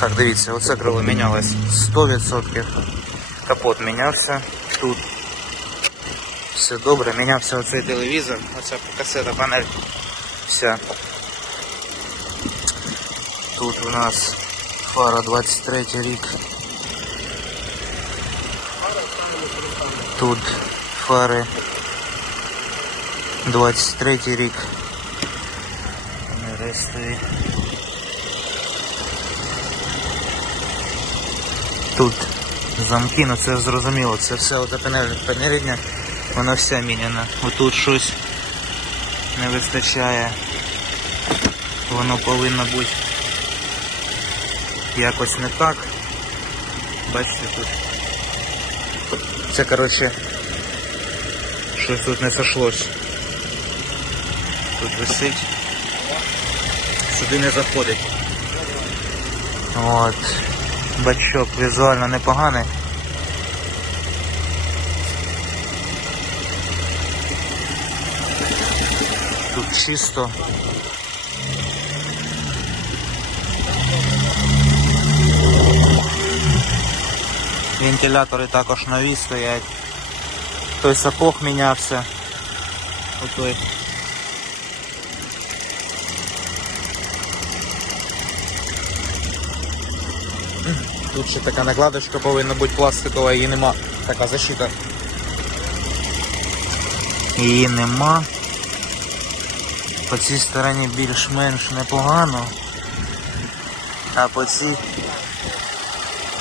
Так, дивіться, оце крило мінялось 100%. Капот мінявся. Тут все добре. Мінявся оцей телевізор, оця касета, панель. Вся. Тут у нас фара 23 рік. Тут фари 23 рік. Вони рестові. Тут замки, ну це зрозуміло, це все панельня, вона вся міняна. Отут щось не вистачає. Воно повинно бути якось не так. Бачите тут. Це коротше щось тут не сошлось. Тут висить. Сюди не заходить. От. Бачок візуально непоганий. Тут чисто. Вентилятори також нові стоять. Той сапог мінявся. Отой. Тут ще така накладочка повинна бути пластикова, її нема. Така защита. Її нема. По цій стороні більш-менш непогано. А по цій.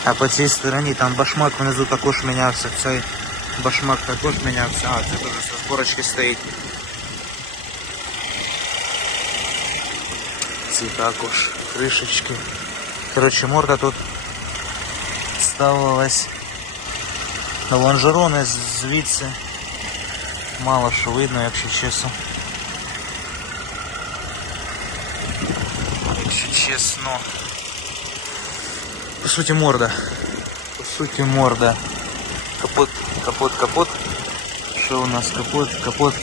А по цій стороні там башмак внизу також мінявся. Цей башмак також мінявся. А, це теж все з борочки стоїть. Ці також кришечки. Коротше, морда тут ставилась на лонжерони з- звідси. Мало що видно, якщо чесно. Якщо чесно. По суті морда. По суті морда. Капот, капот, капот. Що у нас капот, капот.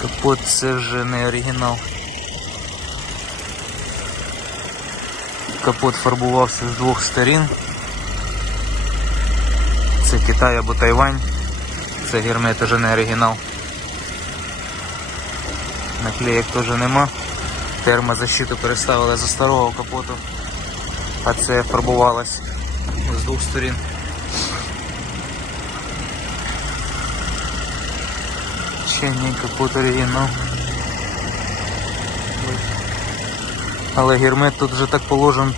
Капот це вже не оригінал. Капот фарбувався з двох сторін. Це Китай або Тайвань. Це гермет теж не оригінал. Наклеїк теж нема. Термозащиту переставили за старого капоту. А це фарбувалось з двох сторін. Ще ні, капот оригінал. Але гермет тут вже так положен.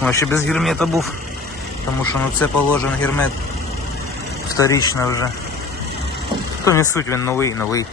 Ну, ще без гермета був. Тому що ну це положен гермет вторічно вже. То не суть він новий, новий.